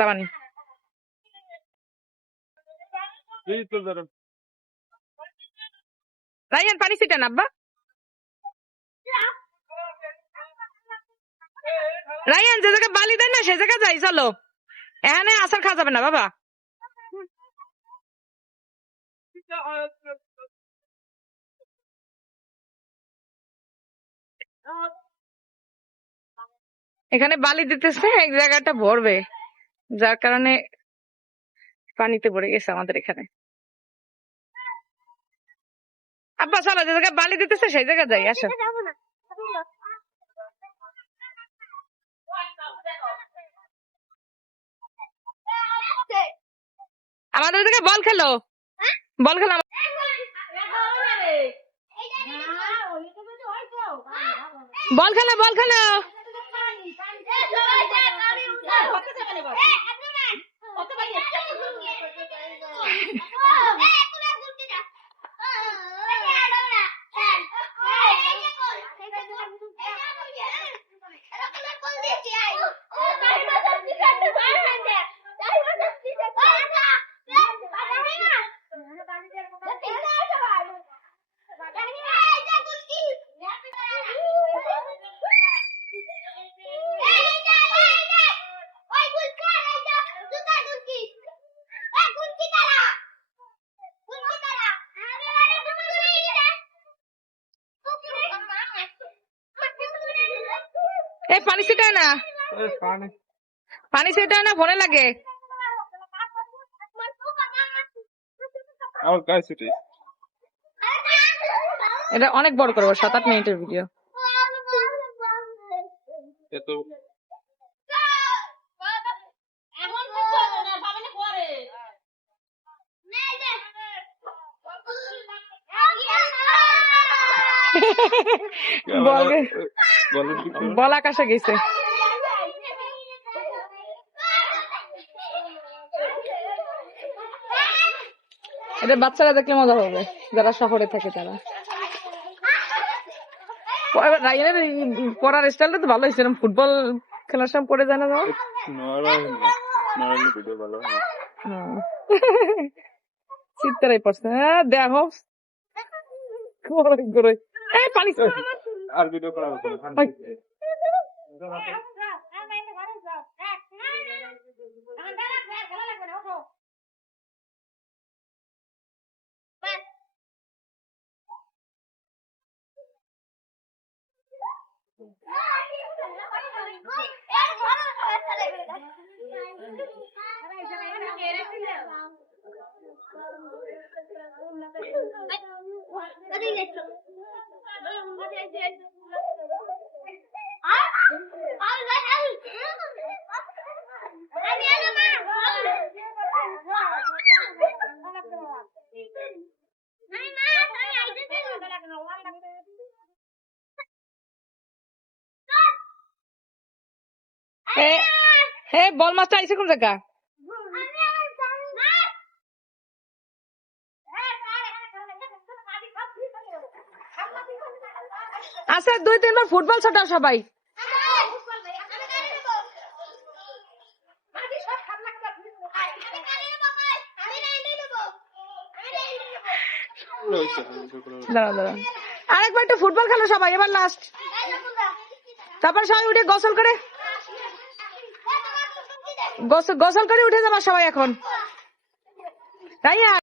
যাবানি Ryan পানি ছিটান আব্বা Ryan যে জায়গায় বালি দেয় না সে জায়গায় যাই চলো এখানে আসার খাওয়া যাবে না বাবা এখানে বালি দিতেছে এক জায়গাটা ভরবে যার কারণে পানিতে ভরে গেছে আমাদের এখানে আব্বা চলো যে জায়গায় বালি দিতেছে সেই জায়গায় যাই আসো আমাদের দিকে বল খেলো বল খেলো বল খেলো বল খেলো পানি ছিটায় না পানি ছিটায় না ফোনে লাগে এটা অনেক বড় করবো 7-8 মিনিটের ভিডিও বল আকাশে গেছে এটা বাচ্চারা দেখলে মজা হবে যারা শহরে থাকে তারা রায়ানের পড়ার স্টাইলটা তো ভালো হয়েছে ফুটবল খেলার সময় পড়ে যায় না চিত্তারাই পড়ছে হ্যাঁ দেখো পানি আর ভিডিও করা হ্যাঁ বল মাছটা আইসে কোন জায়গা আচ্ছা 2-3 বার ফুটবল ছোটাও সবাই আরেকবার একটু ফুটবল খেলো সবাই এবার লাস্ট তারপর সবাই উঠে গোসল করে উঠে যাবা সবাই এখন তাই